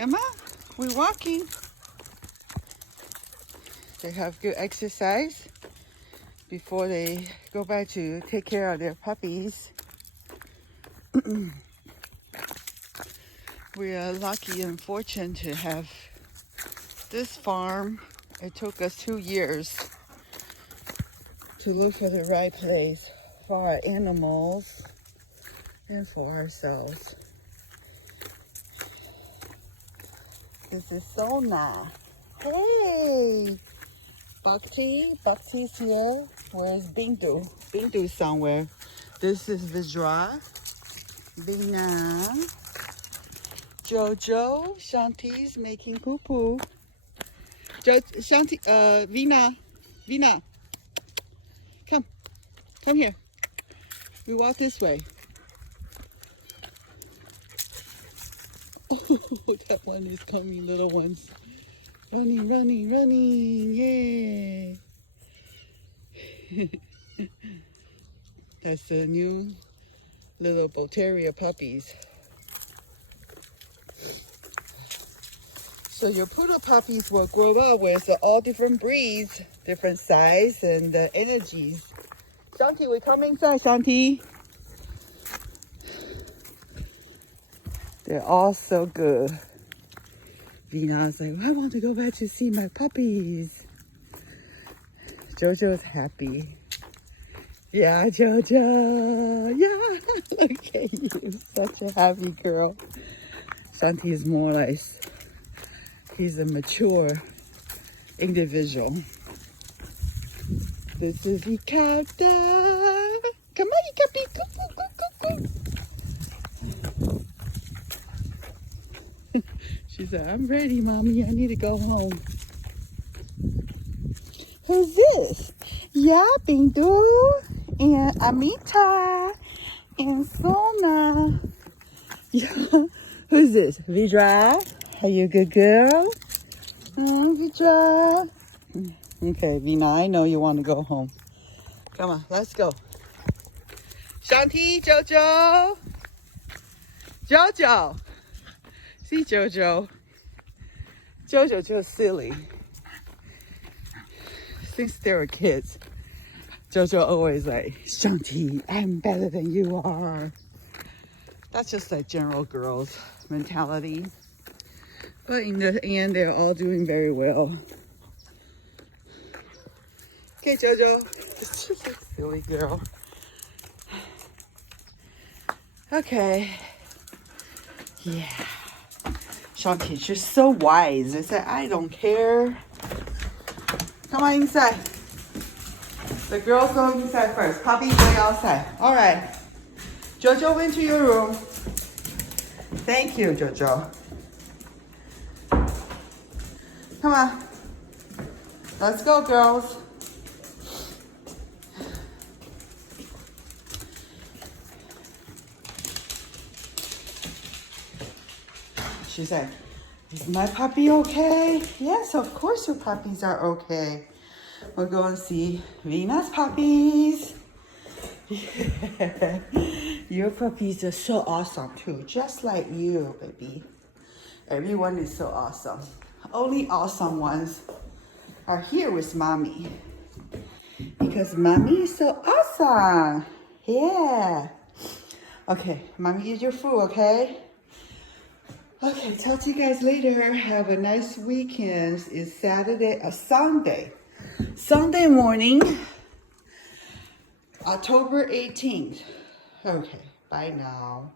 Come on, we're walking. They have good exercise before they go back to take care of their puppies. We are lucky and fortunate to have this farm. It took us 2 years to look for the right place for our animals and for ourselves. This is Sona. Hey! Bhakti's here. Where's Bindu? Bindu's somewhere. This is Vijra, Veena, JoJo Shanti's making poo-poo. Shanti, Veena, come here. We walk this way. That one is coming, little ones. Running, yay. That's the new little bull terrier puppies. So your poodle puppies will grow up with all different breeds, different size and energies. Shanti, we come inside, Shanti. They're all so good. Veena's like, I want to go back to see my puppies. JoJo's happy. Yeah, JoJo. Yeah, look at you. Such a happy girl. Shanti is more like, he's a mature individual. This is Ikata. Come on, Ikapi. Go. She said, I'm ready, Mommy. I need to go home. Who's this? Yeah, Bindu and Amita and Sona. Yeah. Who's this? Vijra? Are you a good girl? Vijra. Okay, Veena, I know you want to go home. Come on, let's go. Shanti, JoJo. JoJo. See JoJo. JoJo just silly. Since they were kids, JoJo always like, Shanti, I'm better than you are. That's just like general girls mentality. But in the end, they're all doing very well. Okay, JoJo. She's a silly girl. Okay. Yeah. Shanti's just so wise. They said, I don't care. Come on inside. The girls go inside first. Puppies go outside. All right. JoJo went to your room. Thank you, JoJo. Come on. Let's go, girls. She said, is my puppy okay? Yes, of course your puppies are okay. We're going to see Veena's puppies. Yeah. Your puppies are so awesome too, just like you, baby. Everyone is so awesome. Only awesome ones are here with Mommy. Because Mommy is so awesome. Yeah. Okay, Mommy, eat your food, okay? Okay, talk to you guys later. Have a nice weekend. It's Sunday. Sunday morning, October 18th. Okay, bye now.